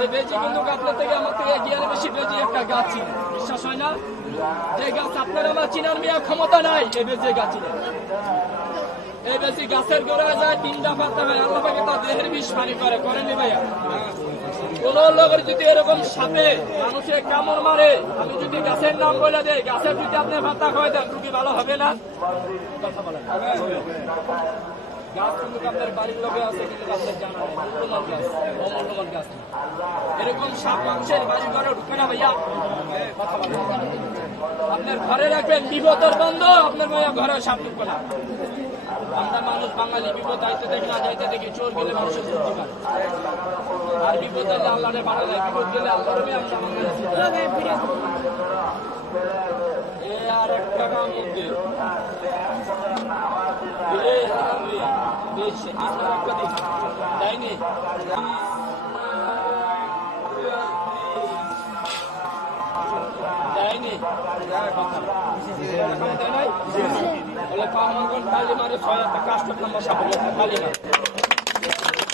এই বেজি কিন্তু আপনার থেকে আমার থেকে জ্ঞানে বেশি বেজি একটা গাছ চিনে, বিশ্বাস হয় না? যে গাছ আপনার আমার চিনার মেয়া ক্ষমতা নাই, এই বেজি গাছ চিনে। এই বেশি গাছের গোড়ায় যায়, 3টা পাতা হয়, আল্লাহ পাকে তার দেহের বিষ পানি করে, করেননি ভাইয়া? কোন লোকের যদি এরকম সাপে মানুষের কামড় মারে, আমি যদি গাছের নাম বলে দেয়, গাছের যদি আপনি পাতা খাওয়াই দেন, রুগী ভালো হবে না? কথা বলেন। গাছ কিন্তু আপনার বাড়ির লোকে আছে, কিন্তু আপনার জানা নেই, মূল্যবান গাছ, অমূল্যবান গাছ। এরকম সাপ মানুষের বাড়ি ঘরে ঢুকে না ভাইয়া। কথা বলেন। আপনার ঘরে রাখবেন, বিপদের বন্ধ, আপনার ভাইয়া ঘরে সাপ ঢুকবে না। আমরা মানুষ বাঙালি বিপদ আইতে দেখি না, যাইতে দেখি, চোর গেলে মানুষের সত্যি পায়, আর বিপদ এলে আল্লাহরে বাড়া যায়, বিপদ গেলে আল্লাহরে এ আর একটা কাম মধ্যে যায়নি। যায়নি বলে 5 কালি মারে 6 একটা কাস্টম নাম্বার সাপোর্ট কালি মারে।